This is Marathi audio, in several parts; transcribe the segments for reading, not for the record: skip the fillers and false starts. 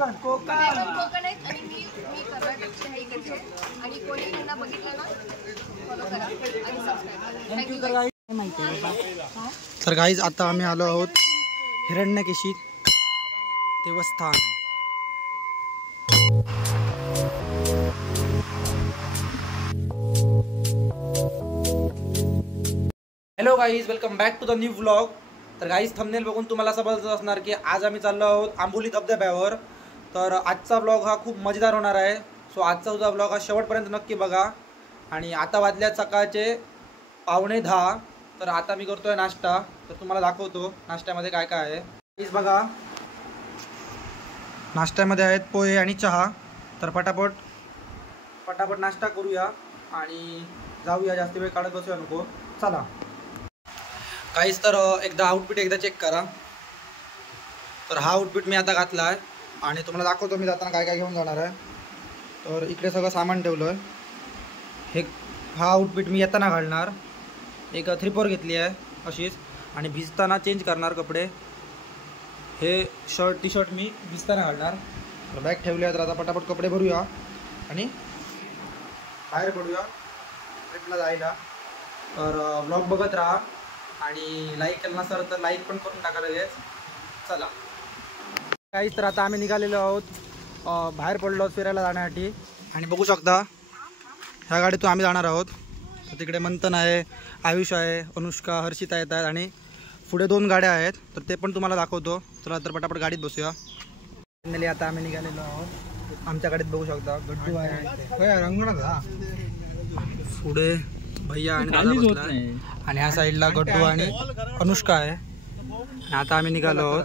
कोकण कोकण आहेत आणि मी कर्नाटकचे आहे इकडचे आणि कोणी यांना बघितलं ना फॉलो करा आणि सबस्क्राईब करा. थँक्यू. तर गाईज आता आम्ही आलो आहोत हिरण्यकेशी देवस्थान. Hello guys, welcome back to the new vlog. तर गाईज थंबनेल बघून तुम्हाला समजत असणार की आज आम्ही चाललो आहोत आंबोली धबधब्यावर. तर आजचा व्लॉग हा खूप मजेदार होणार आहे. सो आजचा सुद्धा व्लॉग हा शेवटपर्यंत नक्की बघा. आणि आता वाजल्यात सकाळचे 9:15. तर आता मी करतोय नाश्ता. तर तुम्हाला दाखवतो नाश्त्यामध्ये काय काय आहे. प्लीज बघा, नाश्त्यामध्ये आहेत पोहे आणि चहा. तर पटापट नाश्ता करूया आणि जाऊया, जास्त वेळ काढत बसूया नको. चला काहीच. तर एकदा आउटफिट एकदा चेक करा. तर हा आउटफिट मी आता घातला आहे आणि तुम्हाला दाखवतो मी जाताना काय काय घेऊन जाणार आहे. तर इकडे सगळं सामान ठेवलं आहे. हा आउटफिट मी येताना घालणार. एक 3/4 घेतली आहे अशीच आणि भिजताना चेंज करणार कपडे. हे टी शर्ट मी भिजताना घालणार. तर बॅग ठेवली आहे. तर आता पटापट कपडे भरूया आणि बाहेर पडूया ट्रिपला जायला. तर व्लॉग बघत राहा आणि लाईक केलं नसेल तर लाईक पण करून टाका लगेच. चला काहीच. तर आता आम्ही निघालेलो आहोत, बाहेर पडलो आहोत फिरायला जाण्यासाठी. आणि बघू शकता ह्या गाडीतून आम्ही जाणार आहोत. तर तिकडे मंथन आहे, आयुष आहे, अनुष्का, हर्षिता येत आहेत आणि पुढे 2 गाड्या आहेत. तर ते पण तुम्हाला दाखवतो. चला तर पटापट गाडीत बसूया. फायनली आता आम्ही निघालेलो आहोत. आमच्या गाडीत बघू शकता गड्डू आहे, रंगणार पुढे भैया आणि दादा बसला आणि ह्या साईडला गड्डू आणि अनुष्का आहे. आणि आता आम्ही निघालो आहोत.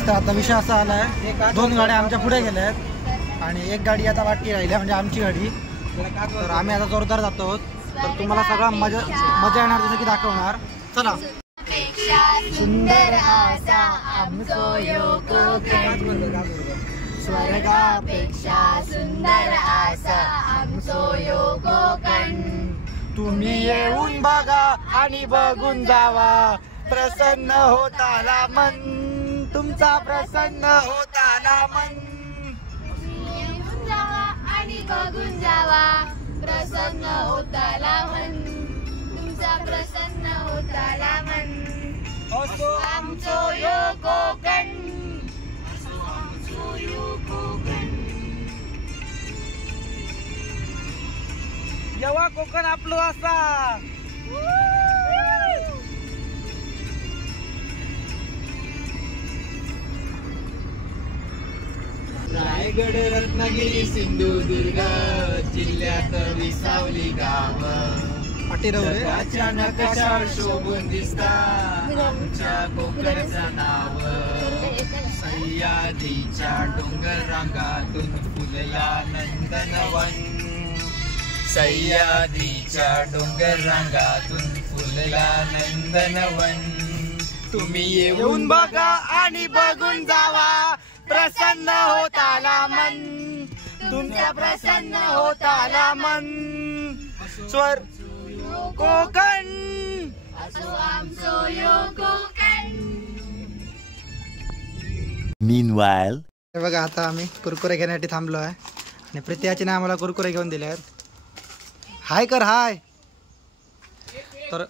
तर आता विषय असा आला आहे, 2 गाड्या आमच्या पुढे गेल्या आहेत आणि एक गाडी आता बाकी राहिली म्हणजे आमची गाडी. तर आम्ही आता जोरदार जातो आहोत. तर तुम्हाला सगळा मजा येणार जसं की दाखवणार. चला. सुंदर आसा आमचो यो कोकण, स्वर्गापेक्षा सुंदर आसा आमचो यो कोकण. तुम्ही येऊन बघा आणि बघून जावा, प्रसन्न होताला मन, तुमचा प्रसन्न होताला मन. येऊन जावा आणि बघून जावा, प्रसन्न होताला मन, तुमचा प्रसन्न होताला मन. असो आमचो यो कोकण, असो आमचो यो कोकण. येवा कोकण आपलो असा. रायगड, रत्नागिरी, सिंधुदुर्ग जिल्ह्यात विसावली गाव, अचानक शोभून दिसता आमच्या कोकणचं नाव. सह्याद्रीच्या डोंगर रांगातून फुलला नंदनवन, सह्याद्रीच्या डोंगर रांगातून फुलला नंदनवन. तुम्ही येऊन बघा आणि बघून जावा, प्रसन्न होताला मन, तुमचा प्रसन्न होताला मन. स्वर कोकण, असो आमचो यो कोकण. Meanwhile, हे बघा आता आम्ही कुरकुरे घेण्यासाठी थांबलो आहे आणि प्रीत्याचीने आम्हाला कुरकुरे घेऊन दिले आहेत. हाय कर हाय. तर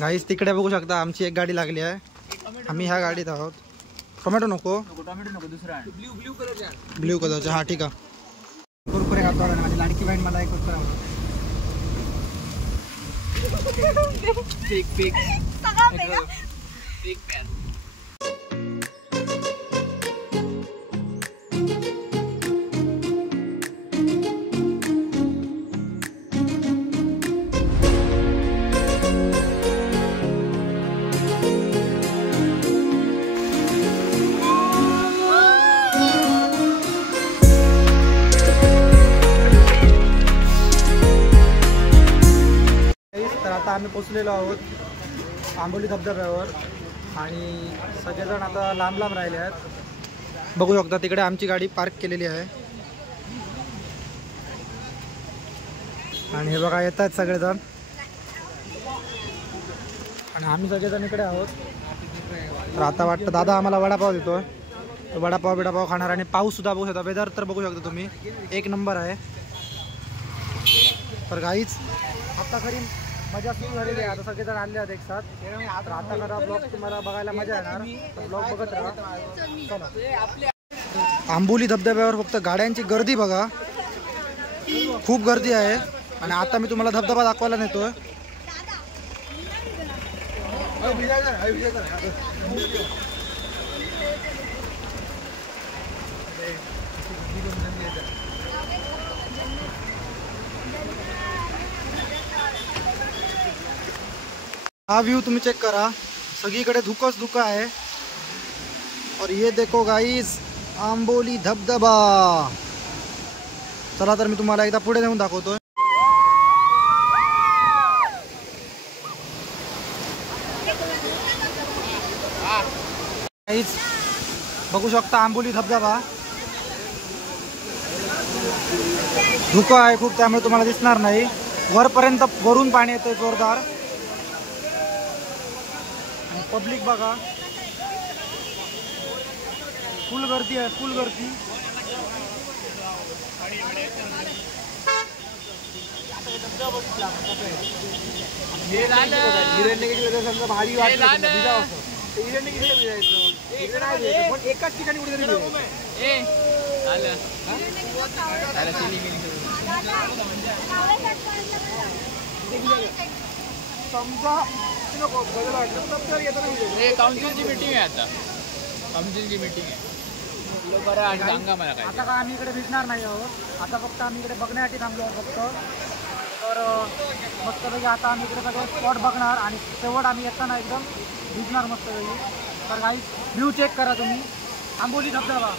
गाईस तिकडे बघू शकता आमची एक गाडी लागली आहे. आम्ही ह्या गाडीत आहोत. टोमॅटो नको, दुसरा ब्ल्यू कलरचा. हा ठीक आहे. कुरकुरे खातो आणि माझी लाडकी बहीण मला एक कुरकुरा आवडतो. आता आम्ही पोचलेलो आहोत आंबोली धबधब्यावर. आणि सगळेजण आता लांब लांब राहिले आहेत. बघू शकता तिकडे आमची गाडी पार्क केलेली आहे. आणि हे बघा येत आहेत सगळेजण आणि आम्ही सगळेजण इकडे आहोत. तर आता वाटतं दादा आम्हाला वडापाव देतोय. वडापाव बिडापाव खाणार आणि पाऊस सुद्धा बघू शकता. वेदर तर बघू शकता तुम्ही एक नंबर आहे. तर गाईच आता खरी मजा सुरू झालेली आहे. आता सगळेजण आले आहेत एक साथ. तर आता खरा ब्लॉग तुम्हाला बघायला मजा येणार. तर ब्लॉग बघत राहा. चला. आंबोली धबधब्यावर फक्त गाड्यांची गर्दी बघा, खूप गर्दी आहे. आणि आता मी तुम्हाला धबधबा दाखवायला नेतोय. हा व्यू तुम्ही चेक करा, सगळीकडे धुकंच धुकं आहे. और ये देखो गाइस आंबोली धबधबा. चला तर मी तुम्हाला एकदा पुढे नेऊन दाखवतोय. गाइस बघू शकता आंबोली धबधबा. धुकं आहे खूप, त्यामुळे तुम्हाला दिसणार नाही. वरपर्यंत वरून पाणी येते जोरदार. पब्लिक बघा, फुल गर्दी आहे, फुल गर्दी. भारी एकाच ठिकाणी कुठेतरी समजा काउन्सिलची मीटिंग आहे आता. काउन्सिलची मीटिंग आहे. सांगा मला काय. आता का आम्ही इकडे भिजणार नाही आहोत. आता फक्त आम्ही इकडे बघण्यासाठी थांबलो आहोत फक्त. तर मस्तपैकी आता आम्ही इकडे सगळे स्पॉट बघणार आणि शेवट आम्ही येताना एकदम भिजणार मस्तपैकी. तर काही व्ह्यू चेक करा तुम्ही आंबोली धबधबा.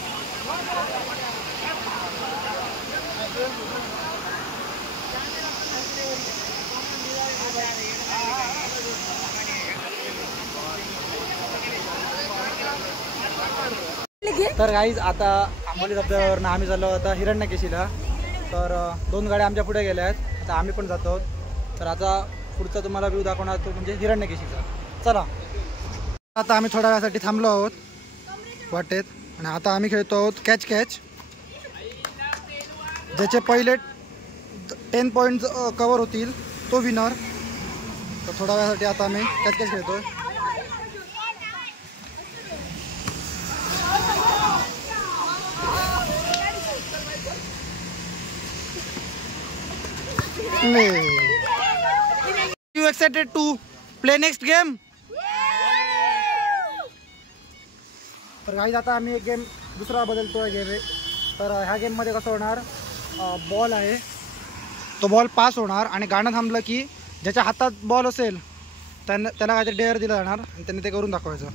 तर गाईज आता आंबोली धबधब्यावरनं आम्ही चाललो आता हिरण्यकेशीला. तर 2 गाड्या आमच्या पुढे गेल्या आहेत. आता आम्ही पण जातो. तर आता पुढचा तुम्हाला व्ह्यू दाखवणार तो म्हणजे हिरण्यकेशीचा. चला. आता आम्ही थोड्या वेळासाठी थांबलो आहोत वाटेत आणि आता आम्ही खेळतो आहोत कॅच कॅच. ज्याचे पहिले 10 पॉईंट्स कवर होतील तो विनर. तर थोड्या वेळासाठी आता आम्ही कॅच कॅच खेळतोय. You excited to play next game? तर गाईज आता आम्ही एक गेम दुसरा बदलतोय गेम एक. तर ह्या गेममध्ये कसं होणार, बॉल आहे तो बॉल पास होणार आणि गाणं थांबलं की ज्याच्या हातात बॉल असेल त्याला काहीतरी डेअर दिलं जाणार आणि त्यांनी ते करून दाखवायचं.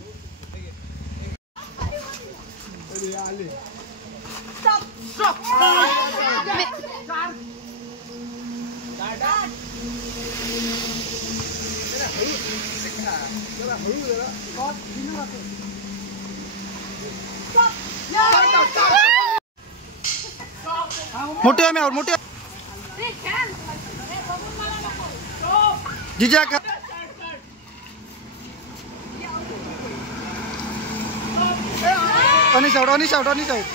मोठे आम्ही आहोत मोठे जिजा का Anish out Anish out Anish out.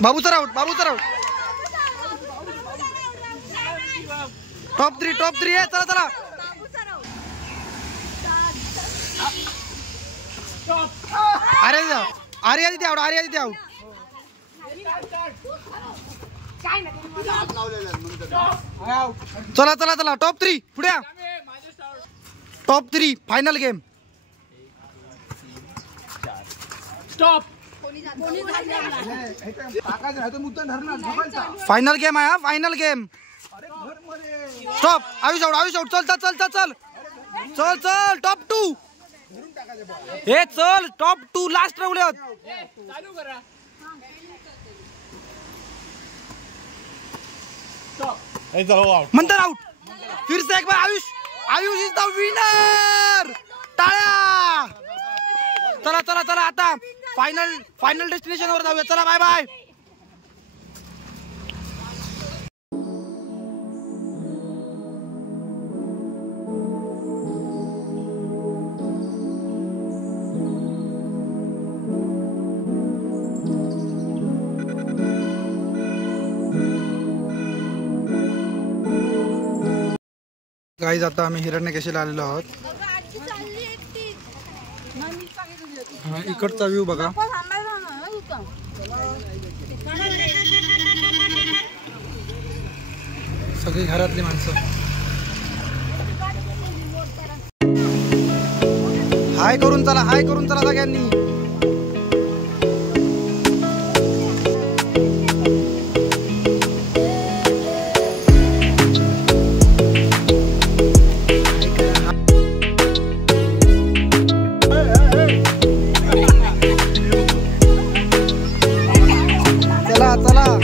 बाबूचा आउट बाबूचा आउट. टॉप 3 आहे. चला चला आर्या तिथे आउट. चला चला चला टॉप 3 पुढे. Top 3 final game. Final game आहे हा, final game. Stop. Ayush out चल चल चल चल चल चल. टॉप 2 हे चल टॉप 2 लास्ट राहुल्यात. चालू करा. मंतर आउट. फिर से एक बार Ayush. Ayush is the winner. टाळ्या. चला चला चला आता फायनल डेस्टिनेशन वर जाऊया. चला बाय बाय. गाईज आता आम्ही हिरण्यकेशीला आलेलो आहोत. इकडचा व्ह्यू बघा. सगळी घरातली माणसं. हाय करून चला सगळ्यांनी. चला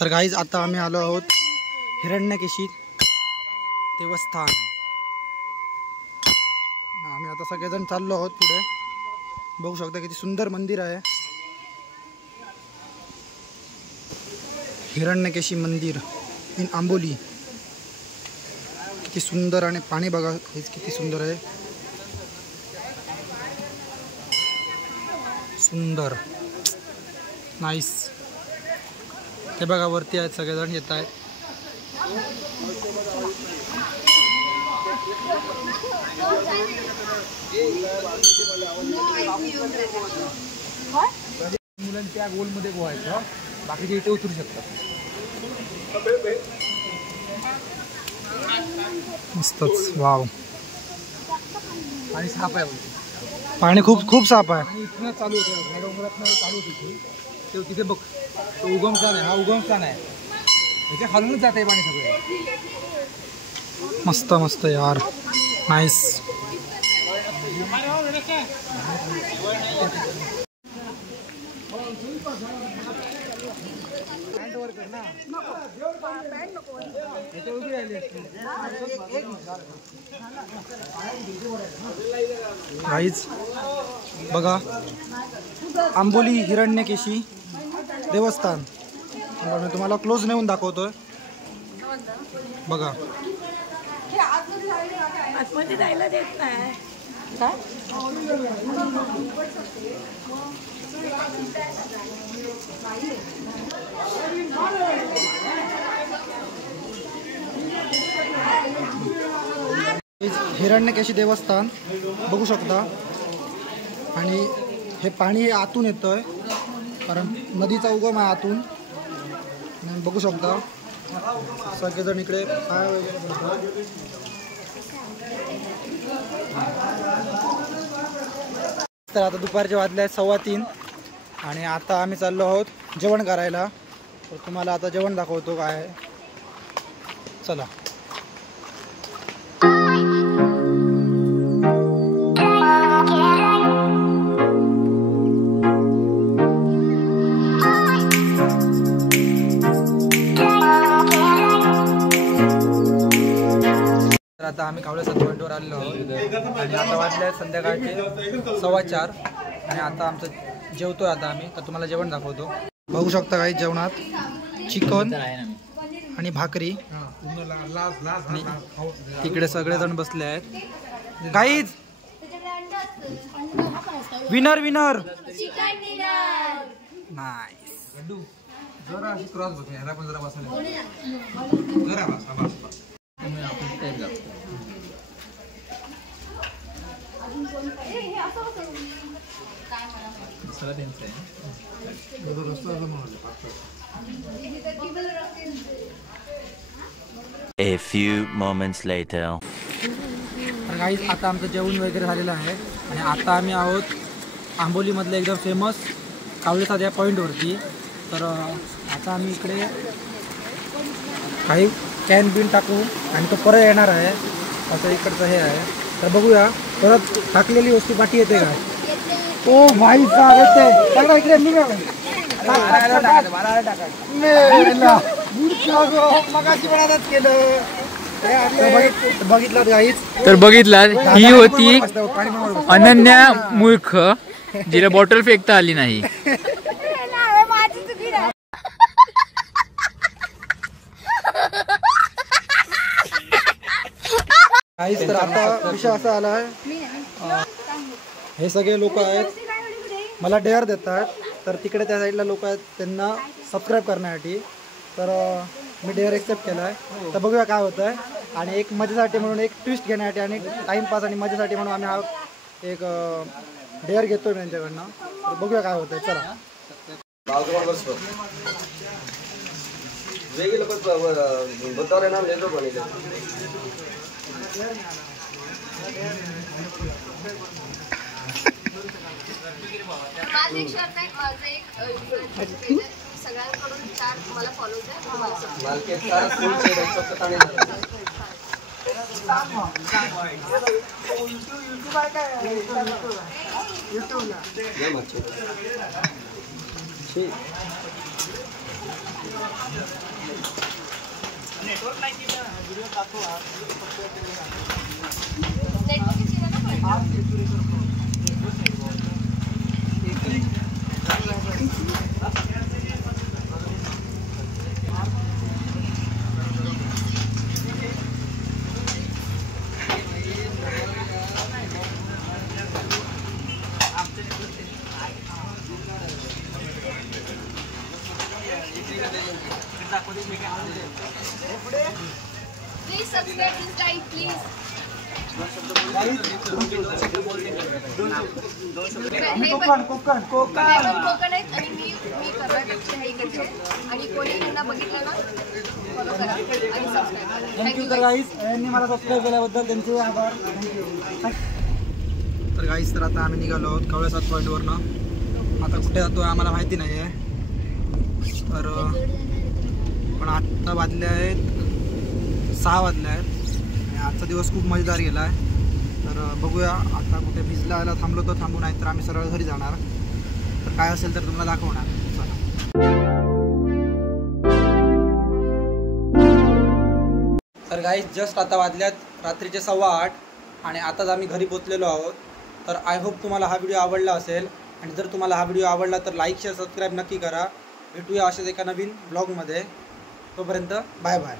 तर गाईज आता आम्ही आलो आहोत हिरण्यकेशी देवस्थान. आम्ही आता सगळेजण चाललो आहोत पुढे. बघू शकता किती सुंदर मंदिर आहे. हिरण्यकेशी मंदिर इन आंबोली. किती सुंदर आणि पाणी बघा हेच किती सुंदर आहे. सुंदर नाईस. ते बघा वरती आहेत सगळेजण येत आहेत. मुलांच्या गोलमध्ये गोवायचं, बाकीचे इथे उतरू शकतात. मस्तच. वाव. आणि साफ आहे. पाणी खूप साफ आहे. आणि इथनं चालू होतं. ह्या डोंगरातनं चालू होती ते तिथे बघ. तो उगमस्थान आहे. हा उगमस्थान आहे. याच्या खालूनच जात आहे पाणी सगळं. मस्त मस्त यार. नाईस. गाईज बघा आंबोली हिरण्यकेशी देवस्थान. मी तुम्हाला क्लोज नेऊन दाखवतोय. बघा आतमध्ये जायला देत नाही. हिरण्यकेशी देवस्थान बघू शकता. आणि हे पाणी हे आतून येतंय कारण नदीचा उगम आहे आतून. बघू शकता सगळेजण इकडे पाय वगैरे भरतात. तर आता दुपारचे वाजले आहेत 3:15 आणि आता आम्ही चाललो आहोत जेवण करायला. तर तुम्हाला आता जेवण दाखवतो काय आहे. चला. आता आम्ही कावळेसात पॉईंटवर आलेलो आहोत आणि आता वाजले संध्याकाळचे 4:15 आणि आता आमचं जेवतोय आता आम्ही. तर तुम्हाला जेवण दाखवतो. बघू शकता काही जेवणात चिकन आणि भाकरी. आणि तिकडे सगळेजण बसले आहेत. काहीच विनर नाईस. जरा अशी क्रॉस बघ. ह्याला पण जरा बसायला जरा बसा. A few moments later. तर गाईज आता आमचं जेवण वगैरे झालेलं आहे आणि आता आम्ही आहोत आंबोलीमधलं एकदम फेमस कावळेसाद पॉईंटवरती. तर आता आम्ही इकडे काही कॅन बिन टाकू आणि तो परत येणार आहे. असं इकडचं हे आहे. तर बघूया परत टाकलेली वस्तू पाठी येते का. ओ भाई साहेब येते सगळं इकडे निघा. बघितलं गाईच. तर बघितलं ही होती अनन्या मूर्ख जिला बॉटल फेकता आली नाही. तर आता विषय असा आला आहे, हे सगळे लोक आहेत मला डेअर देतात. तर तिकडे त्या साईडला लोक आहेत त्यांना सबस्क्राईब करण्यासाठी. तर मी डेअर एक्सेप्ट केला आहे. तर बघूया काय होतं आहे. आणि एक मजेसाठी म्हणून एक ट्विस्ट घेण्यासाठी आणि टाईमपास आणि मजेसाठी म्हणून आम्ही हा एक डेअर घेतो त्यांच्याकडनं. तर बघूया काय होतं आहे. चला माझं एक शर्ट आहे, माझं एक पेज आहे. सगळ्यांकडून 4 मला फॉलोज आहे. Please subscribe this guy, please. Konkan आहेत आणि मी कर्नाटकचे आहे इकडचे. आणि कोणी यांना बघितलं ना फॉलो करा आणि सबस्क्राईब करा. थँक्यू. तर गाईस यांनी मला सबस्क्राईब केल्याबद्दल त्यांचे आभार. तर गाईस तर आता आम्ही निघालो आहोत कावळेसाद पॉईंटवरनं. आता कुठे जातो आम्हाला माहिती नाही आहे. तर पण आत्ता वाजले आहेत 6 वाजले आहेत आणि आजचा दिवस खूप मजेदार गेला आहे. तर बघूया आता कुठे भिजलायला थांबलो तर थांबू, नाही तर आम्ही सरळ घरी जाणार. तर काय असेल तर तुम्हाला दाखवणार. चला. तर गाईस जस्ट आता वाजल्यात रात्रीचे 8:15 आणि आताच आम्ही घरी पोचलेलो आहोत. तर आय होप तुम्हाला हा व्हिडिओ आवडला असेल. आणि जर तुम्हाला हा व्हिडिओ आवडला तर लाईक शेअर सबस्क्राईब नक्की करा. भेटूया अशाच एका नवीन ब्लॉगमध्ये. तोपर्यंत बाय बाय.